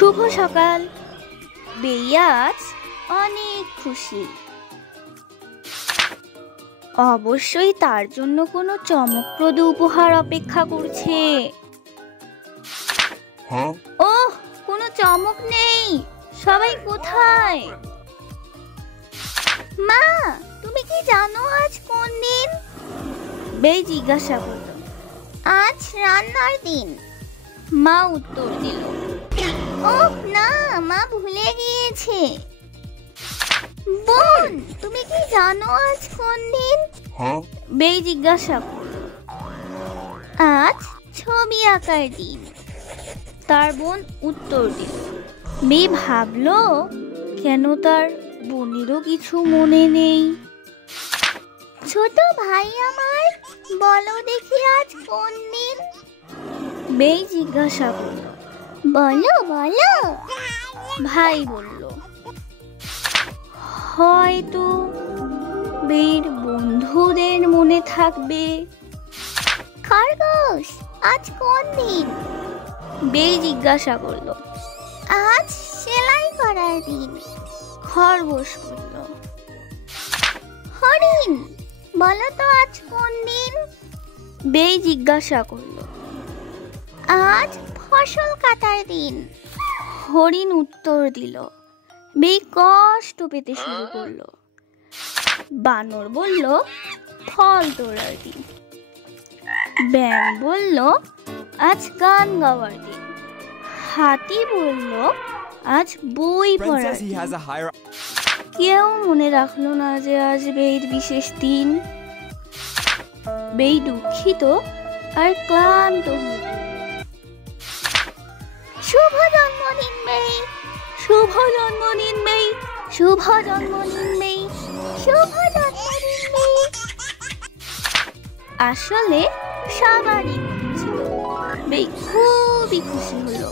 শুভ সকাল। বেইয়া আজ অনেক খুশি। অবশ্যই তার জন্য কোনো চমকপ্রদ উপহার অপেক্ষা করছে। ওহ, কোনো চমক নেই। সবাই কোথায়? মা, তুমি কি জানো আজ কোন দিন? বেই জিজ্ঞাসা করল। আজ রান্নার দিন, মা উত্তর দিল। ওহ না, মা ভুলে গিয়েছে। বোন, তুমি কি জানো আজ কোন দিন? বেই জিজ্ঞাসা করল। আজ ছবি আঁকার দিন, তার বোন উত্তর দিল। বেই ভাবলো, কেন তার বোনেরও কিছু মনে নেই। ছোট ভাই আমার, বলো দেখি আজ কোন দিন? বেই জিজ্ঞাসা করল। বলো বলো, ভাই বলল। হয়তো বেইর বন্ধুদের মনে থাকবে। খরগোশ, আজ কোন দিন? বেই জিজ্ঞাসা করল। আজ সেলাই করার দিন, খরগোশ বলল। হরিণ, বলো তো আজ কোন দিন? বেই জিজ্ঞাসা করল। আজ ফসল কাটার দিন, হরিণ উত্তর দিল। বেই কষ্ট পেতে শুরু করলো। বানর বলল, ফল তোলার দিন। ব্যাঙ বলল, আজ গান গাওয়ার দিন। হাতি বলল, আজ বই পড়ার দিন। কেউ মনে রাখলো না যে আজ বেইর বিশেষ দিন। বেই দুঃখিত আর ক্লান্ত হয়ে পড়ল। শুভ জন্মদিন বেই, শুভ জন্মদিন বেই, শুভ জন্মদিন বেই, শুভ জন্মদিন বেই। আসলে সবারই ছিল। বেই খুবই খুশি হলো।